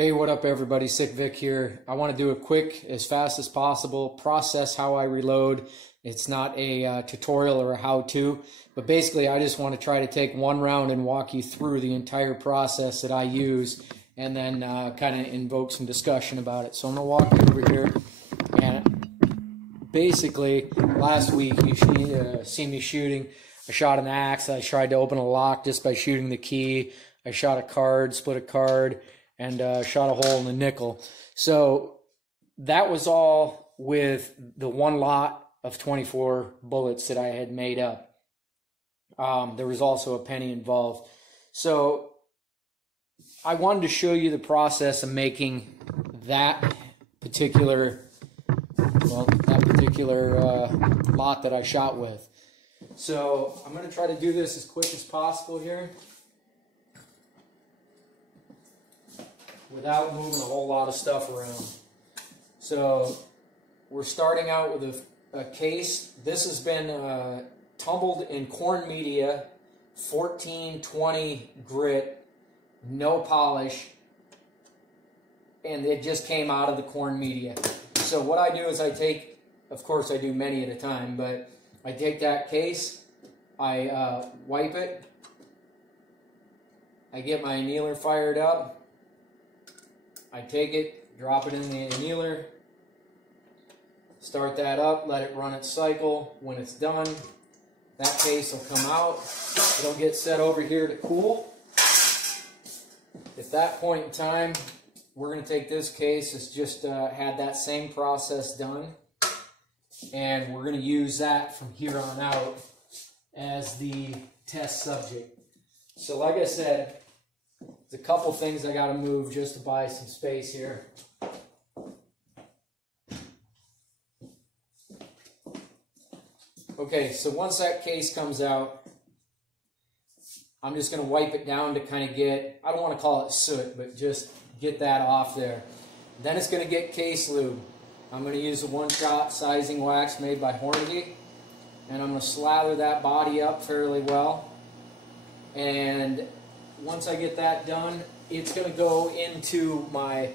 Hey, what up everybody? Sick Vic here. I want to do a quick, as fast as possible, process how I reload. It's not a tutorial or a how-to, but basically I just want to try to take one round and walk you through the entire process that I use and then kind of invoke some discussion about it. So I'm going to walk you over here, and basically last week you see me shooting. I shot an axe. I tried to open a lock just by shooting the key. I shot a card, split a card, and shot a hole in the nickel. So that was all with the one lot of 24 bullets that I had made up. There was also a penny involved. So I wanted to show you the process of making that particular, lot that I shot with. So I'm going to try to do this as quick as possible here, without moving a whole lot of stuff around. So we're starting out with a case. This has been tumbled in corn media, 1420 grit, no polish, and it just came out of the corn media. So what I do is I take, of course I do many at a time, but I take that case, I wipe it, I get my annealer fired up, I take it, drop it in the annealer, start that up, let it run its cycle. When it's done, that case will come out. It'll get set over here to cool. At that point in time, we're going to take this case. It's just had that same process done, and we're going to use that from here on out as the test subject. So like I said, there's a couple things I got to move just to buy some space here. Okay, so once that case comes out, I'm just going to wipe it down to kind of get, I don't want to call it soot, but just get that off there. Then it's going to get case lube. I'm going to use a one-shot sizing wax made by Hornady, and I'm going to slather that body up fairly well. And once I get that done, it's going to go into my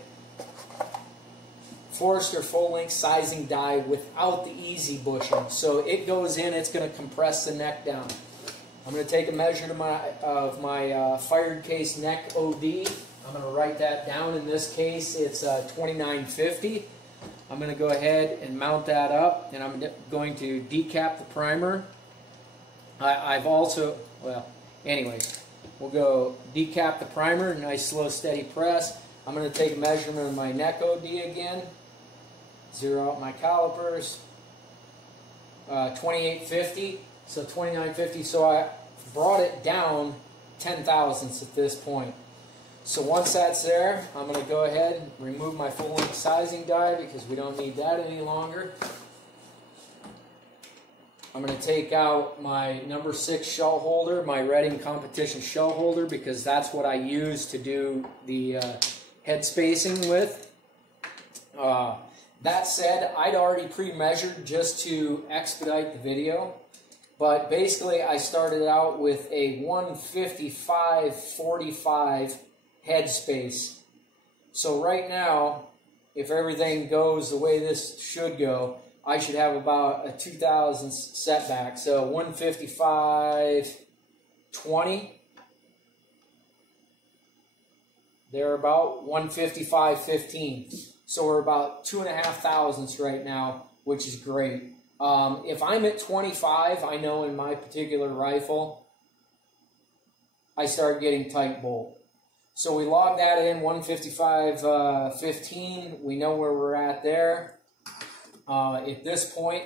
Forester full-length sizing die without the easy bushing. So it goes in, it's going to compress the neck down. I'm going to take a measure of my fired case neck OD. I'm going to write that down. In this case, it's 2950. I'm going to go ahead and mount that up, and I'm going to decap the primer. I've also, well, anyways, we'll go decap the primer, nice slow steady press. I'm going to take a measurement of my neck OD again, zero out my calipers, 2850, so 2950, so I brought it down 10 thousandths at this point. So once that's there, I'm going to go ahead and remove my full-length sizing die because we don't need that any longer. I'm going to take out my number 6 shell holder, my Redding competition shell holder, because that's what I use to do the head spacing with. That said, I'd already pre-measured just to expedite the video, but basically I started out with a 155/45 head space. So right now, if everything goes the way this should go, I should have about a 2,000 setback. So 155/20. They're about 155/15. So we're about 2.5 thousandths right now, which is great. If I'm at 25, I know in my particular rifle, I start getting tight bolt. So we log that in, 155/15. We know where we're at there. At this point,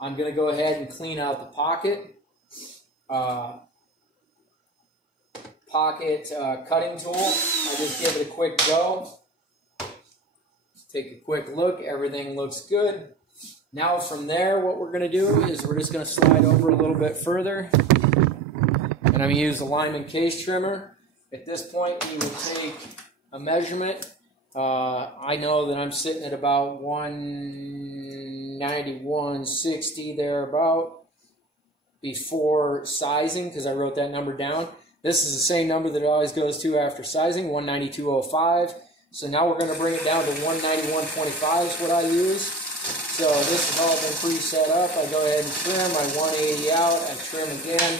I'm going to go ahead and clean out the pocket. Cutting tool. I just give it a quick go. Take a quick look. Everything looks good. Now from there, what we're going to do is we're just going to slide over a little bit further. And I'm going to use the Lyman case trimmer. At this point, we will take a measurement. I know that I'm sitting at about 191/60 thereabout before sizing, because I wrote that number down. This is the same number that it always goes to after sizing, 192.05. So now we're going to bring it down to 191.25 is what I use. So this has all been pre-set up. I go ahead and trim. I 180 out. I trim again.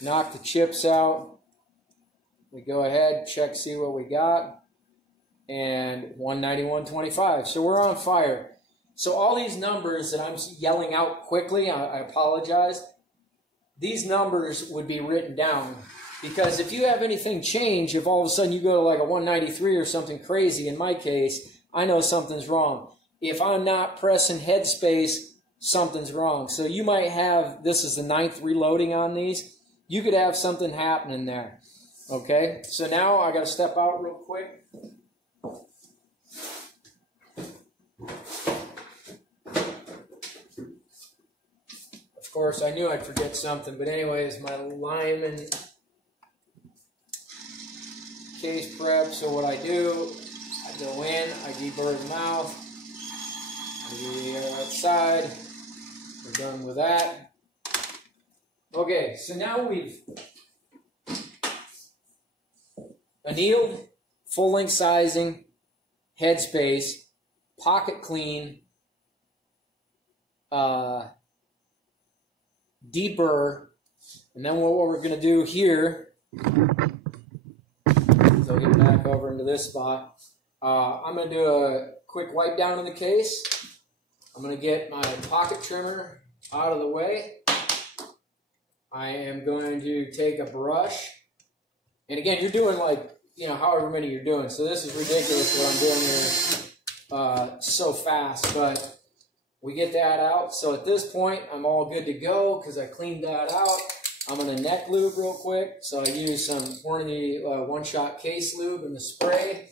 Knock the chips out. We go ahead, check, see what we got. And 191.25. So we're on fire. So all these numbers that I'm yelling out quickly, I apologize. These numbers would be written down. Because if you have anything change, if all of a sudden you go to like a 193 or something crazy, in my case, I know something's wrong. If I'm not pressing headspace, something's wrong. So you might have, this is the 9th reloading on these, you could have something happening there. Okay, so now I got to step out real quick. Of course, I knew I'd forget something, but anyways, my Lyman case prep. So what I do, I go in, I deburr the mouth, I get the air outside. We're done with that. Okay, so now we've annealed, full-length sizing, headspace, pocket clean, deburr, and then what we're going to do here, so get back over into this spot, I'm going to do a quick wipe down in the case. I'm going to get my pocket trimmer out of the way. I am going to take a brush, and again, you're doing like, you know, however many you're doing, so this is ridiculous what I'm doing here so fast, but we get that out. So at this point, I'm all good to go because I cleaned that out. I'm going to neck lube real quick. So I use some Hornady one-shot case lube in the spray.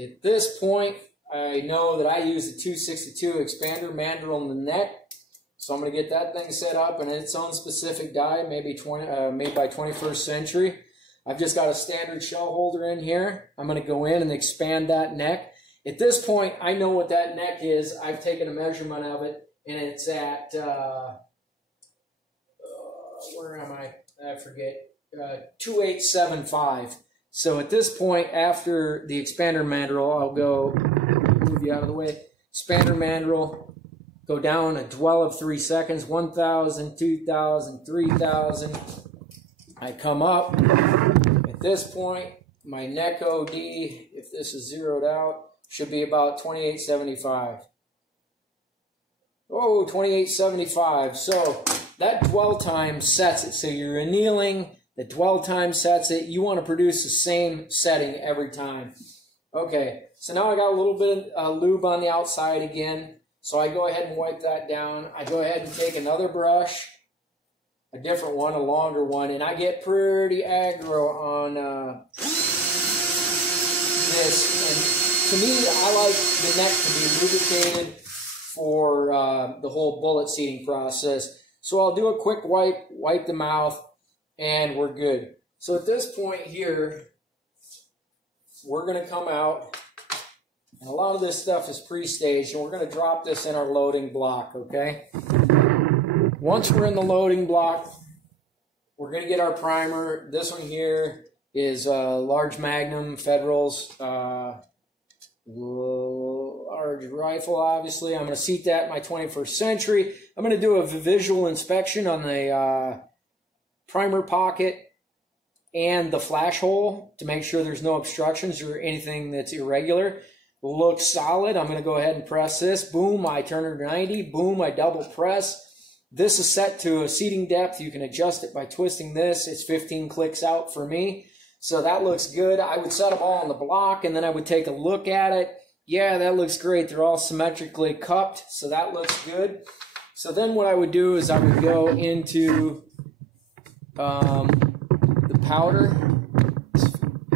At this point, I know that I use the 262 expander mandrel in the neck. So I'm going to get that thing set up in its own specific die, maybe made by 21st Century. I've just got a standard shell holder in here. I'm going to go in and expand that neck. At this point, I know what that neck is. I've taken a measurement of it, and it's at, where am I? I forget, 2875. So at this point, after the expander mandrel, I'll go, move you out of the way, expander mandrel, go down a dwell of 3 seconds, 1,000, 2,000, 3,000. I come up. At this point, my neck OD, if this is zeroed out, should be about 2875. Oh, 2875. So that dwell time sets it. So you're annealing, the dwell time sets it. You want to produce the same setting every time. Okay, so now I got a little bit of lube on the outside again. So I go ahead and wipe that down. I go ahead and take another brush, a different one, a longer one, and I get pretty aggro on this. And to me, I like the neck to be lubricated for the whole bullet seating process. So I'll do a quick wipe the mouth, and we're good. So at this point here, we're going to come out, and a lot of this stuff is pre-staged, and we're going to drop this in our loading block, okay? Once we're in the loading block, we're going to get our primer. This one here is Large Magnum Federals. Large rifle, obviously. I'm going to seat that in my 21st Century. I'm going to do a visual inspection on the primer pocket and the flash hole to make sure there's no obstructions or anything that's irregular. Looks solid. I'm going to go ahead and press this. Boom, I turn it 90. Boom, I double press. This is set to a seating depth. You can adjust it by twisting this. It's 15 clicks out for me. So that looks good. I would set them all on the block, and then I would take a look at it. Yeah, that looks great. They're all symmetrically cupped, so that looks good. So then what I would do is I would go into the powder.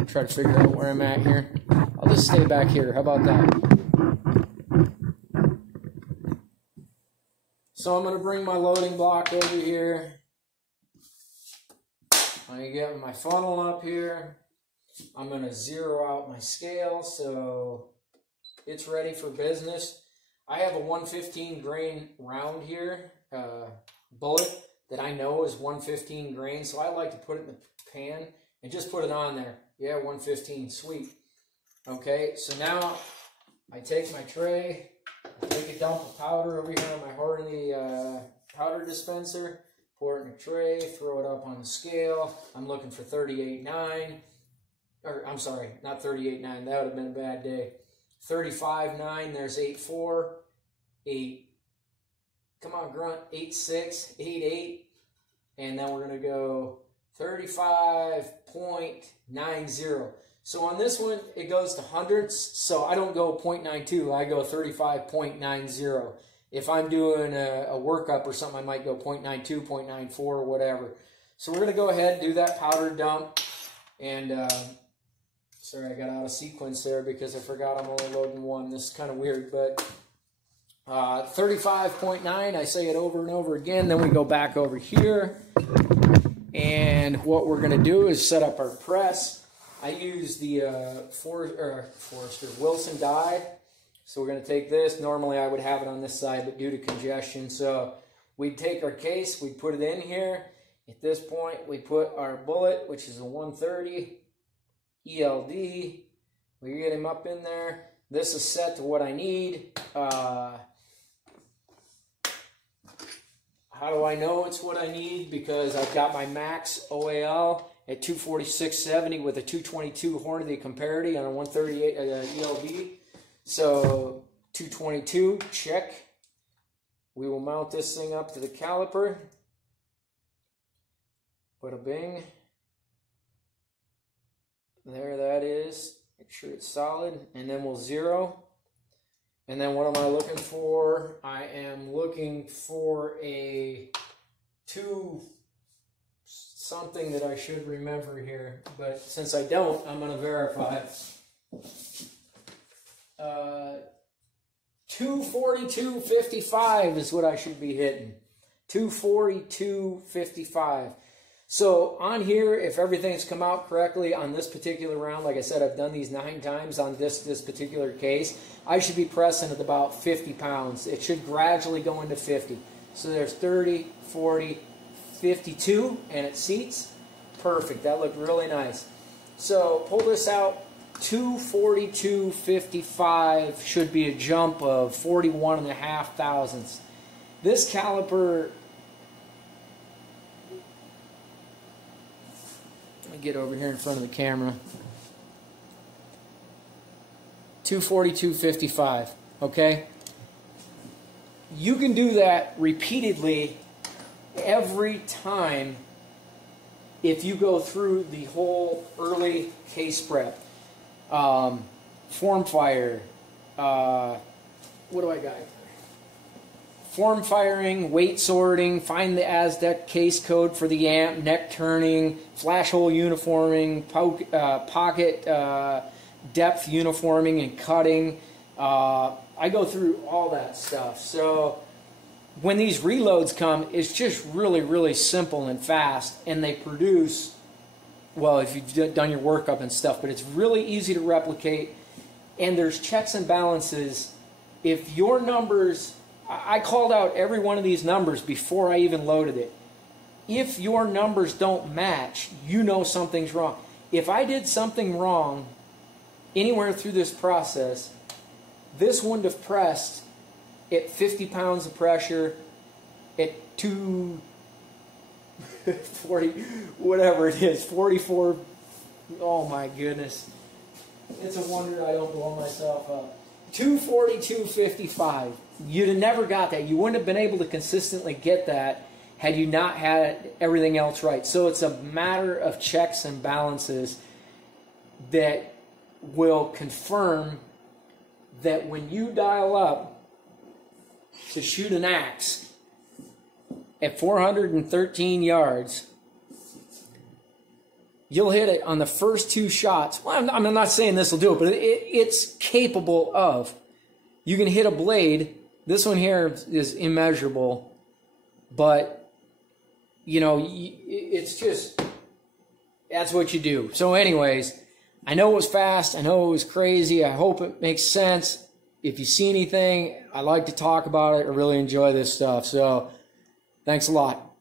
Try to figure out where I'm at here. I'll just stay back here. How about that? So I'm going to bring my loading block over here. I get my funnel up here. I'm going to zero out my scale so it's ready for business. I have a 115 grain round here, bullet that I know is 115 grain, so I like to put it in the pan and just put it on there. Yeah, 115, sweet. Okay, so now I take my tray, I take a dump of powder over here on my Harley powder dispenser, pour it in a tray, throw it up on the scale. I'm looking for 38.9, or I'm sorry, not 38.9, that would have been a bad day. 35.9, there's 8.4, 8, come on grunt, 8.6, 8.8, and then we're going to go 35.90. So on this one, it goes to hundredths, so I don't go 0.92, I go 35.90. If I'm doing a workup or something, I might go 0.92, 0.94, or whatever. So we're going to go ahead and do that powder dump. And, sorry, I got out of sequence there because I forgot I'm only loading one. This is kind of weird, but 35.9, I say it over and over again. Then we go back over here. And what we're going to do is set up our press. I use the Forster Wilson die. So we're going to take this. Normally I would have it on this side, but due to congestion. So we'd take our case, we'd put it in here. At this point, we put our bullet, which is a 130 ELD. We get him up in there. This is set to what I need. How do I know it's what I need? Because I've got my max OAL at 246.70 with a 222 Hornady Comparity on a 138 ELD. So 222, check. We will mount this thing up to the caliper. Bada bing. There that is. Make sure it's solid. And then we'll zero. And then what am I looking for? I am looking for a something that I should remember here. But since I don't, I'm going to verify. 242.55 is what I should be hitting. 242.55. So on here, if everything's come out correctly on this particular round, like I said, I've done these 9 times on this particular case, I should be pressing at about 50 pounds. It should gradually go into 50. So there's 30, 40, 52, and it seats. Perfect. That looked really nice. So pull this out. 242.55 should be a jump of 41.5 thousandths. This caliper, let me get over here in front of the camera. 242.55, okay? You can do that repeatedly every time if you go through the whole early case prep. Form fire, what do I got? Form firing, weight sorting, find the ASDEC case code for the amp, neck turning, flash hole uniforming, pocket depth uniforming and cutting. I go through all that stuff. So when these reloads come, it's just really, really simple and fast, and they produce, well, if you've done your workup and stuff, but it's really easy to replicate, and there's checks and balances. If your numbers, I called out every one of these numbers before I even loaded it. If your numbers don't match, you know something's wrong. If I did something wrong anywhere through this process, this wouldn't have pressed at 50 pounds of pressure at 240, whatever it is, 44. Oh my goodness. It's a wonder I don't blow myself up. 242.55. You'd have never got that. You wouldn't have been able to consistently get that had you not had everything else right. So it's a matter of checks and balances that will confirm that when you dial up to shoot an axe at 413 yards, you'll hit it on the first 2 shots. Well, I'm not saying this will do it, but it's capable of. You can hit a blade. This one here is immeasurable, but, you know, it's just, that's what you do. So anyways, I know it was fast. I know it was crazy. I hope it makes sense. If you see anything, I like to talk about it. I really enjoy this stuff. So thanks a lot.